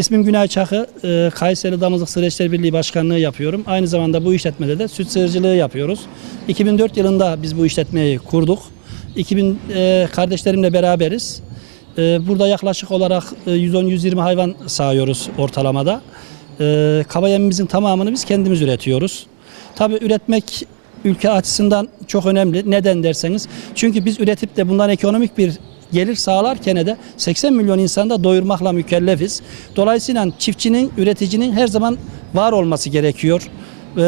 İsmim Günay Çakı. Ee, Kayseri Damızlık Süreçleri Birliği Başkanlığı yapıyorum. Aynı zamanda bu işletmede de süt sığırcılığı yapıyoruz. 2004 yılında biz bu işletmeyi kurduk. 2000 e, kardeşlerimle beraberiz. Ee, burada yaklaşık olarak e, 110-120 hayvan sağıyoruz ortalamada. Ee, kaba yemimizin tamamını biz kendimiz üretiyoruz. Tabii üretmek ülke açısından çok önemli. Neden derseniz çünkü biz üretip de bundan ekonomik bir gelir sağlarken de 80 milyon insanı da doyurmakla mükellefiz. Dolayısıyla çiftçinin, üreticinin her zaman var olması gerekiyor. Ee,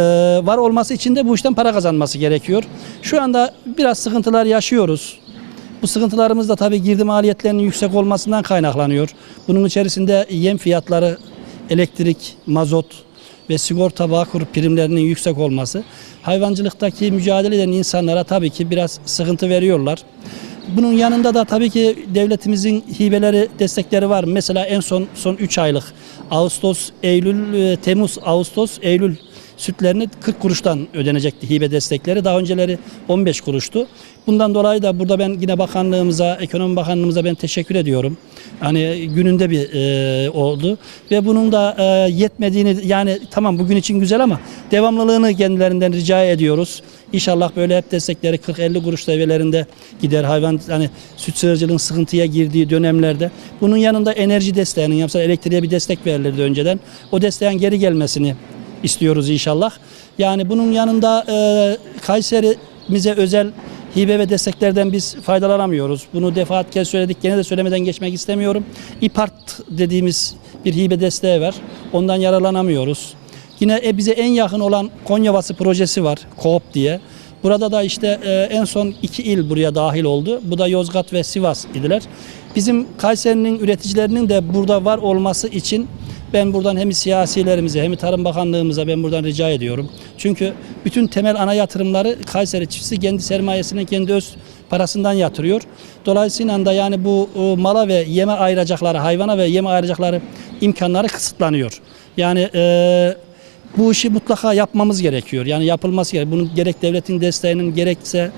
var olması için de bu işten para kazanması gerekiyor. Şu anda biraz sıkıntılar yaşıyoruz. Bu sıkıntılarımız da tabii girdi maliyetlerinin yüksek olmasından kaynaklanıyor. Bunun içerisinde yem fiyatları, elektrik, mazot ve sigorta bağkur primlerinin yüksek olması hayvancılıktaki mücadele eden insanlara tabii ki biraz sıkıntı veriyorlar. Bunun yanında da tabii ki devletimizin hibeleri, destekleri var. Mesela en son son 3 aylık Ağustos, Eylül, e, Temmuz, Ağustos, Eylül sütlerini 40 kuruştan ödenecekti hibe destekleri. Daha önceleri 15 kuruştu. Bundan dolayı da burada ben yine bakanlığımıza, ekonomi bakanlığımıza ben teşekkür ediyorum. Hani gününde bir e, oldu ve bunun da e, yetmediğini yani tamam bugün için güzel ama devamlılığını kendilerinden rica ediyoruz. İnşallah böyle hep destekleri 40-50 kuruş seviyelerinde gider hayvan hani süt sığırcılığın sıkıntıya girdiği dönemlerde. Bunun yanında enerji desteğinin yapsa elektriğe bir destek verilirdi önceden. O desteğin geri gelmesini istiyoruz inşallah. Yani bunun yanında e, Kayseri'mize özel hibe ve desteklerden biz faydalanamıyoruz. Bunu defaat kez söyledik. Gene de söylemeden geçmek istemiyorum. İPART dediğimiz bir hibe desteği var. Ondan yararlanamıyoruz. Yine e, bize en yakın olan Konyavası projesi var. Koop diye. Burada da işte e, en son iki il buraya dahil oldu. Bu da Yozgat ve Sivas idiler. Bizim Kayseri'nin üreticilerinin de burada var olması için ben buradan hem siyasilerimize hem Tarım Bakanlığımıza ben buradan rica ediyorum. Çünkü bütün temel ana yatırımları Kayseri çiftçisi kendi sermayesine kendi öz parasından yatırıyor. Dolayısıyla da yani bu e, mala ve yeme ayıracakları, hayvana ve yeme ayıracakları imkanları kısıtlanıyor. Yani e, bu işi mutlaka yapmamız gerekiyor. Yani yapılması gerekiyor. Bunun gerek devletin desteğinin gerekse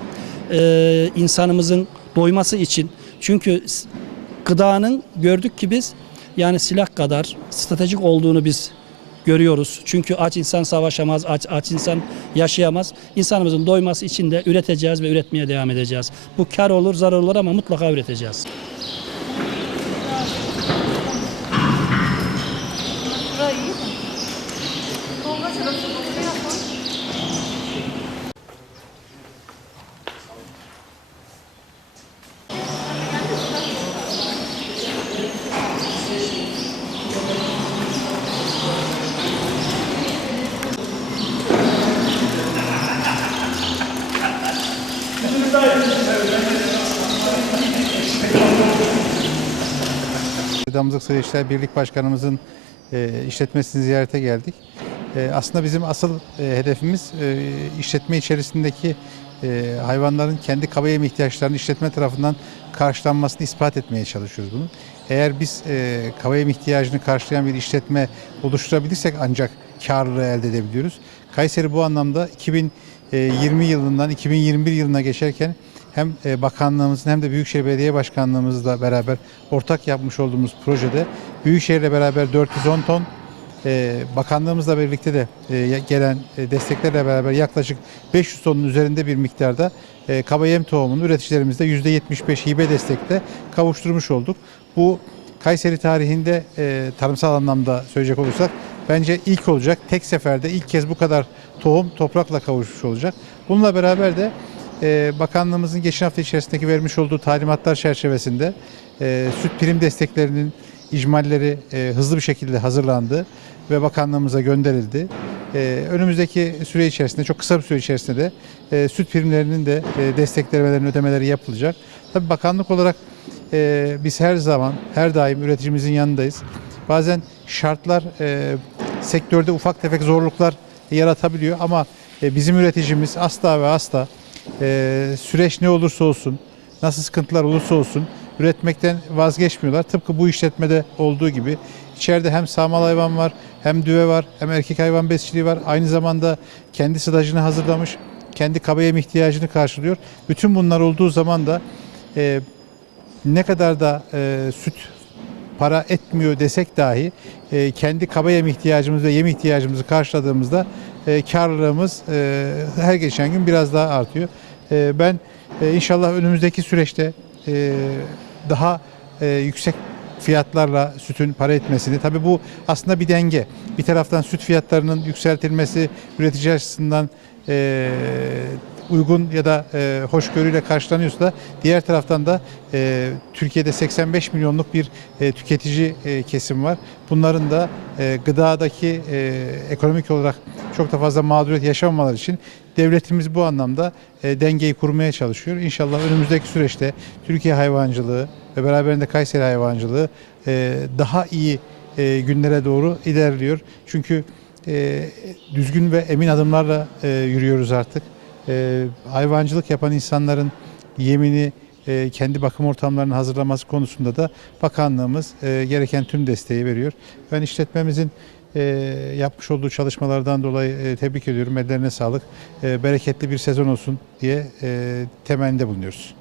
e, insanımızın doyması için. Çünkü gıdanın gördük ki biz yani silah kadar stratejik olduğunu biz görüyoruz. Çünkü aç insan savaşamaz, aç, aç insan yaşayamaz. İnsanımızın doyması için de üreteceğiz ve üretmeye devam edeceğiz. Bu kar olur, zarar olur ama mutlaka üreteceğiz. Damızlık Süreçler Birlik Başkanımızın e, işletmesini ziyarete geldik. E, aslında bizim asıl e, hedefimiz e, işletme içerisindeki e, hayvanların kendi kaba yem ihtiyaçlarını işletme tarafından karşılanmasını ispat etmeye çalışıyoruz bunu. Eğer biz e, kaba yem ihtiyacını karşılayan bir işletme oluşturabilirsek ancak karlılığı elde edebiliyoruz. Kayseri bu anlamda 2020 yılından 2021 yılına geçerken hem e, bakanlığımızın hem de Büyükşehir Belediye Başkanlığımızla beraber ortak yapmış olduğumuz projede Büyükşehir'le beraber 410 ton e, bakanlığımızla birlikte de e, gelen desteklerle beraber yaklaşık 500 tonun üzerinde bir miktarda kaba yem tohumunu üreticilerimizde %75 hibe destekle kavuşturmuş olduk. Bu Kayseri tarihinde tarımsal anlamda söyleyecek olursak bence ilk olacak. Tek seferde ilk kez bu kadar tohum toprakla kavuşmuş olacak. Bununla beraber de e, bakanlığımızın geçen hafta içerisindeki vermiş olduğu talimatlar çerçevesinde e, süt prim desteklerinin icmalleri e, hızlı bir şekilde hazırlandı ve bakanlığımıza gönderildi. E, önümüzdeki süre içerisinde, çok kısa bir süre içerisinde de süt primlerinin de e, desteklemelerinin ödemeleri yapılacak. Tabii bakanlık olarak biz her zaman, her daim üreticimizin yanındayız. Bazen şartlar sektörde ufak tefek zorluklar yaratabiliyor ama bizim üreticimiz asla ve asla e, süreç ne olursa olsun, nasıl sıkıntılar olursa olsun üretmekten vazgeçmiyorlar. Tıpkı bu işletmede olduğu gibi. İçeride hem sağmal hayvan var, hem düve var, hem erkek hayvan besçiliği var. Aynı zamanda kendi stajını hazırlamış, kendi kaba yem ihtiyacını karşılıyor. Bütün bunlar olduğu zaman da e, ne kadar da e, süt para etmiyor desek dahi e, kendi kaba yem ihtiyacımızı ve yem ihtiyacımızı karşıladığımızda e, karlılığımız e, her geçen gün biraz daha artıyor. E, ben e, inşallah önümüzdeki süreçte e, daha e, yüksek fiyatlarla sütün para etmesini. Tabii bu aslında bir denge. Bir taraftan süt fiyatlarının yükseltilmesi üretici açısından e, uygun ya da e, hoşgörüyle karşılanıyorsa da diğer taraftan da e, Türkiye'de 85 milyonluk bir e, tüketici e, kesim var. Bunların da e, gıdadaki e, ekonomik olarak çok da fazla mağduriyet yaşamamaları için devletimiz bu anlamda e, dengeyi kurmaya çalışıyor. İnşallah önümüzdeki süreçte Türkiye hayvancılığı ve beraberinde Kayseri hayvancılığı e, daha iyi e, günlere doğru ilerliyor. Çünkü e, düzgün ve emin adımlarla e, yürüyoruz artık. E, hayvancılık yapan insanların yemini e, kendi bakım ortamlarını hazırlaması konusunda da bakanlığımız e, gereken tüm desteği veriyor. Ben işletmemizin e, yapmış olduğu çalışmalardan dolayı e, tebrik ediyorum. Ellerine sağlık. E, bereketli bir sezon olsun diye e, temennide bulunuyoruz.